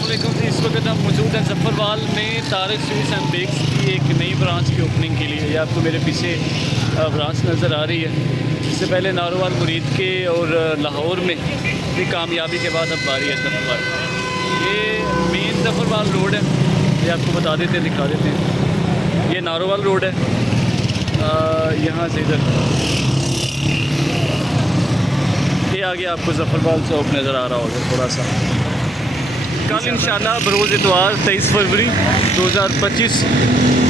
अस्सलामुअलैकुम। इस वक्त हम मौजूद हैं ज़फ़रवाल में तारिक स्वीट्स एंड बेक्स की एक नई ब्रांच की ओपनिंग के लिए। ये आपको मेरे पीछे ब्रांच नज़र आ रही है। इससे पहले नारोवाल मुरीद के और लाहौर में भी कामयाबी के बाद अब बारी है ज़फ़रवाल। ये मेन ज़फ़रवाल रोड है, ये आपको बता देते हैं, दिखा देते हैं। ये नारोवाल रोड है, यहाँ से इधर ये आगे आपको ज़फ़रवाल चौक नज़र आ रहा होगा थोड़ा सा। कल इंशाल्लाह बरोज़ इतवार 23 फरवरी 2025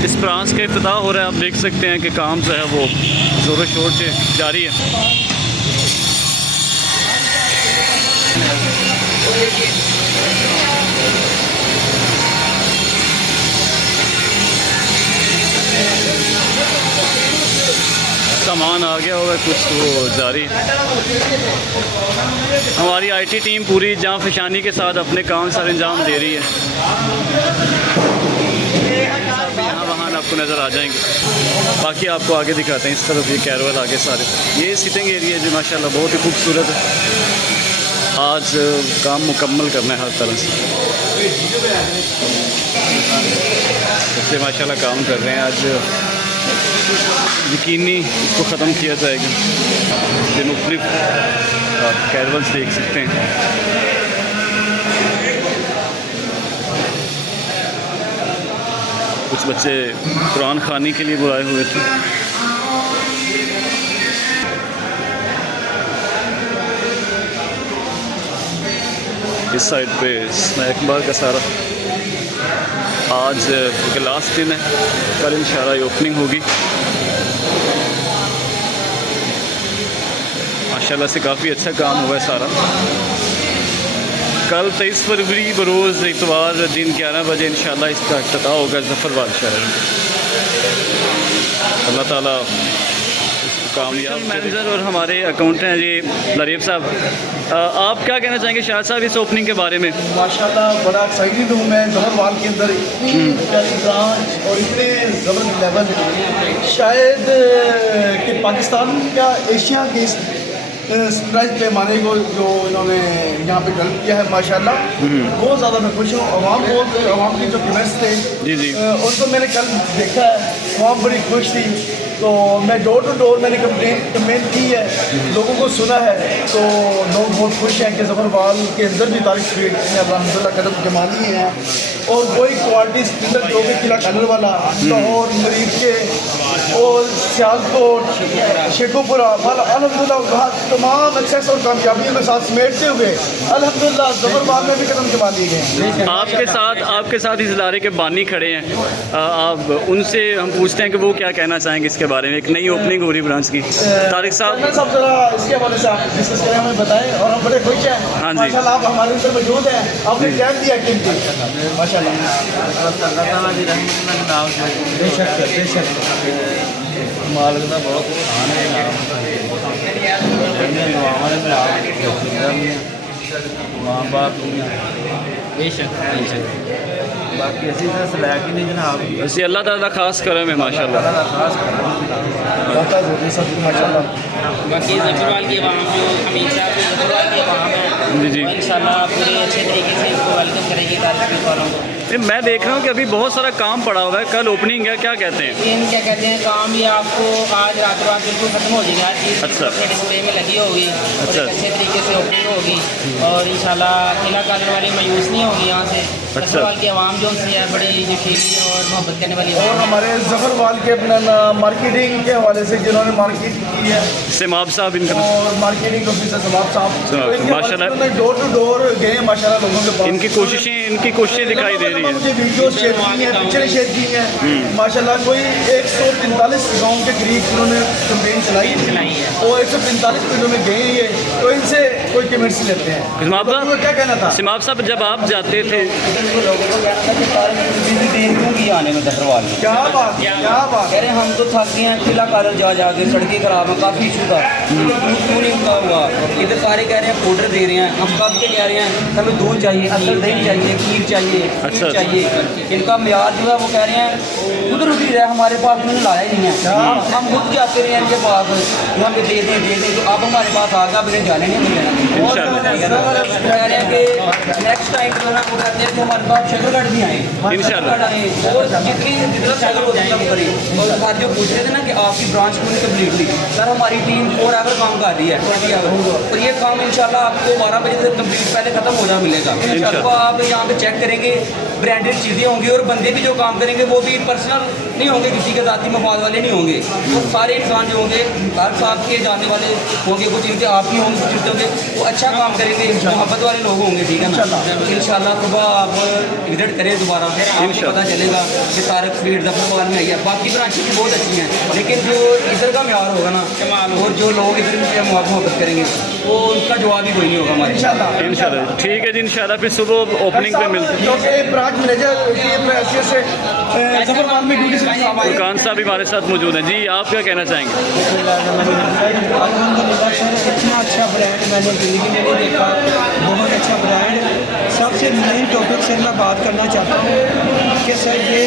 इस ब्रांच का इफ्तिताह हो रहा है। आप देख सकते हैं कि काम जो है वो ज़ोरों शोर से जारी है। सामान आ गया होगा कुछ तो जारी। हमारी आईटी टीम पूरी जान फशानी के साथ अपने काम सर अंजाम दे रही है। यहाँ वहाँ आपको नज़र आ जाएंगे। बाकी आपको आगे दिखाते हैं। इस तरफ ये कैरवल आगे सारे ये सिटिंग एरिया जो माशाल्लाह बहुत ही खूबसूरत है। आज काम मुकम्मल करना है हर तरह से। बच्चे माशाल्लाह काम कर रहे हैं। आज यकीनी इसको ख़त्म किया जाएगा। ये मुख्तलिफ आप कैरवल्स देख सकते हैं। कुछ बच्चे कुरान खानी के लिए बुलाए हुए थे। इस साइड पे स्नैक बार का सारा आज क्योंकि लास्ट दिन है, कल इंशाल्लाह ये ओपनिंग होगी। माशाल्लाह से काफ़ी अच्छा काम हुआ है सारा। कल 23 फरवरी बरोज़ इतवार दिन 11 बजे इंशाल्लाह इसका इफ्तिताह होगा ज़फ़रवाल शहर में। अल्लाह ताला कामयाब मैनेजर और हमारे अकाउंटेंट हैं जी लरीफ साहब, आप क्या कहना चाहेंगे शाह साहब इस ओपनिंग के बारे में? माशाल्लाह बड़ा एक्साइटेड हूँ मैं। ज़फ़रवाल के अंदर इतनी प्यारी ब्रांच और इतने ज़बरदस्त लेवल शायद कि पाकिस्तान का एशिया के सनराइज पैमाने को जो इन्होंने यहाँ पे डेवलप किया है माशाल्लाह बहुत ज़्यादा मैं खुश हूँ। अवाम की जो कमेंट्स थे जी जी उनको मैंने कल देखा है, अवाम बड़ी खुश थी। तो मैं डोर टू डोर मैंने कमेंट की है, लोगों को सुना है, तो लोग बहुत खुश हैं कि ज़फ़रवाल के अंदर भी तारिक स्वीट्स ने अल्हम्दुलिल्लाह कदम जमा लिए हैं। और वही क्वालिटी स्टैंडर्ड जो कि किला कलर वाला लाहौर मरीज के और सियालकोट शेखोपुरा वाला अल्हम्दुलिल्लाह वहाँ तमाम एक्सेस और कामयाबियों के साथ समेटते हुए अल्हम्दुलिल्लाह ज़फ़रवाल में भी कदम जमा लिए गए। आपके साथ इस इदारे के बानी खड़े हैं, आप उनसे हम पूछते हैं कि वो क्या कहना चाहेंगे इसके बारे में। एक नई ओपनिंग हो रही ब्रांच की। तारिक साहब ज़रा इसके हवाले से आप डिस्कस करें, हमें बताएं। और हम बड़े खुश हैं माशाल्लाह, आप हमारे अंदर मौजूद हैं, आपने टाइम दिया कीमती माशाल्लाह। मालिक का बहुत माँ बाप बाकी असी तो सलाह की नहीं जनाब। वैसे अल्लाह ताला खास करम है माशाल्लाह। माशाल्लाह बाकी ज़फ़रवाल की आवाम जो हमीद साहब की ज़फ़रवाल की आवाम है जी इंशाल्लाह पूरे अच्छे तरीके से इसको वेलकम करेगी तारिक स्वीट्स वालों को। मैं देख रहा हूँ कि अभी बहुत सारा काम पड़ा हुआ है, कल ओपनिंग है, क्या कहते हैं? इन क्या कहते हैं काम ये आपको आज रात रात बिल्कुल ख़त्म हो जाएगा। हर चीज़ अच्छा। अपने डिस्प्ले में लगी होगी और अच्छा। एक अच्छे तरीके से ओपनिंग होगी और इंशाल्लाह किला कलर वाली मायूस नहीं होगी यहाँ से। ज़फ़रवाल की आवाम जो उनसे है बड़ी यकीनी और मोहब्बत करने वाली और हमारे ज़फ़रवाल के अपना मार्केटिंग के हवाले से जिन्होंने मार्केटिंग की है सिमाब साहब इनका और मार्केटिंग ऑफिसर सबाब साहब माशाल्लाह डोर टू डोर गए माशाल्लाह लोगों के पास। इनकी कोशिशें दिखाई दे रही मुझे है। वीडियो शेयर की है, पिक्चरें शेयर की हैं माशाल्लाह। कोई 143 गाँव के करीब उन्होंने कैंपेन चलाई है और 145 मिनटों में गए ये, तो इनसे कोई कमेंट्स लेते हैं। सिमाब साहब क्या कहना था? सिमाब साहब जब आप जाते थे लोगों को कहना था कि तारिक देर क्यों की आने में ज़फ़रवाल में। क्या बात कह रहे हम तो थक गए हैं, किला कलर जा के सड़कें खराब हैं, काफ़ी इशू था, क्यों नहीं उनका हुआ। इधर सारे कह रहे हैं पाउडर दे रहे हैं, हम कब के कह रहे हैं हमें दूध चाहिए, असल दही चाहिए, खीर चाहिए, अच्छा। चाहिए। इनका म्यार जो है वो कह रहे हैं उधर उधर है, हमारे पास उन्होंने लाया ही नहीं है। हम खुद जाते रहे हैं इनके पास, हमें दे दें, तो अब हमारे पास आ गया, अब इन्हें जाने नहीं देना। इंशाल्लाह कह रहे हैं कि नेक्स्ट टाइम जो है ना वो कहते हैं कि हमारे पास शकरगढ़ भी आए इंशाल्लाह। आए और जितना शकल हो जाएंगे करें। और साथ जो पूछ रहे थे ना कि आपकी ब्रांच क्यों नहीं कंप्लीट हुई, सर हमारी टीम 4 आवर काम कर रही है 20 आवर, और ये काम इंशाल्लाह आपको 12 बजे से कंप्लीट पहले खत्म हो जा मिलेगा। तो आप यहाँ पे चेक करेंगे, ब्रांडेड चीज़ें होंगी और बंदे भी जो काम करेंगे वो भी पर्सनल नहीं होंगे, किसी के ज़ाती मफाद वाले नहीं होंगे। वो सारे इंसान जो होंगे हर साथ के जाने वाले होंगे, कुछ इनके आप ही होंगे, कुछ इनके होंगे, वो अच्छा काम करेंगे, मोहब्बत वाले लोग होंगे। ठीक है ना, इंशाल्लाह सुबह आप विजिट करें दोबारा, आपको पता चलेगा कि तारक स्वीट जफरवाल में आई है। बाकी ब्रांचेस भी बहुत अच्छी हैं, लेकिन जो इधर का म्यार होगा ना और जो लोग इधर से मोहब्बत करेंगे वो उनका जवाब ही कोई नहीं होगा हमारे। इंशाल्लाह ठीक है जी, इंशाल्लाह फिर सुबह ओपनिंग पे मिलते हैं। क्योंकि ब्रांच मैनेजर की हैसियत से जफरवाल में ड्यूटी से फुरकान साहब भी हमारे साथ मौजूद हैं। जी आप क्या कहना चाहेंगे? अल्हम्दुलिल्लाह सर, इतना अच्छा ब्रांड मैंने ज़िंदगी में नहीं देखा, बहुत अच्छा ब्रांड। सबसे मेन टॉपिक सर मैं बात करना चाहता हूँ कि सर ये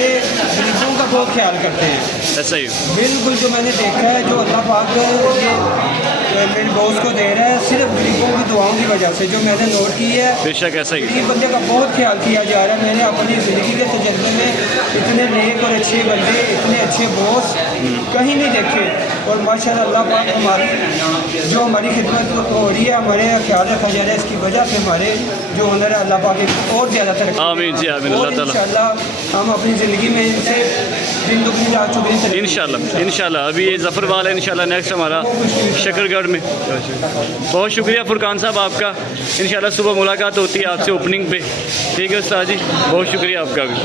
गरीबों का बहुत ख्याल करते हैं। ऐसा ही बिल्कुल जो मैंने देखा है, जो अल्लाह पाक ये मेरे दोस्त को दे रहा है, सिर्फ गरीबों की दुआओं की वजह से, जो मैंने नोट की है, बेशक ऐसा ही गरीब बंदे का बहुत ख्याल किया जा रहा है। मैंने अपनी ज़िंदगी के तजर्बे में इतने नेक और अच्छे बंदे, इतने अच्छे बॉस कहीं नहीं देखे। और माशाल्लाह अल्लाह पाक हमारी जो हमारी खिदमत हो रही है, हमारे ख्याल रखा जा रहा है, इसकी वजह से हमारे जो हुनर है अल्लाह पाक और ज़्यादा तरक्की आमीन जी, आमीन। अल्लाह ताला इंशाल्लाह हम अपनी ज़िंदगी में इनसे दिन दुगनी रात चौगुनी तरक्की इंशाल्लाह अभी ये जफरवाल है, इंशाल्लाह नेक्स्ट हमारा शकरगढ़ में। बहुत शुक्रिया फुरकान साहब आपका, इंशाल्लाह सुबह मुलाकात होती है आपसे ओपनिंग पे। ठीक है उस्ताद जी, बहुत शुक्रिया आपका भी।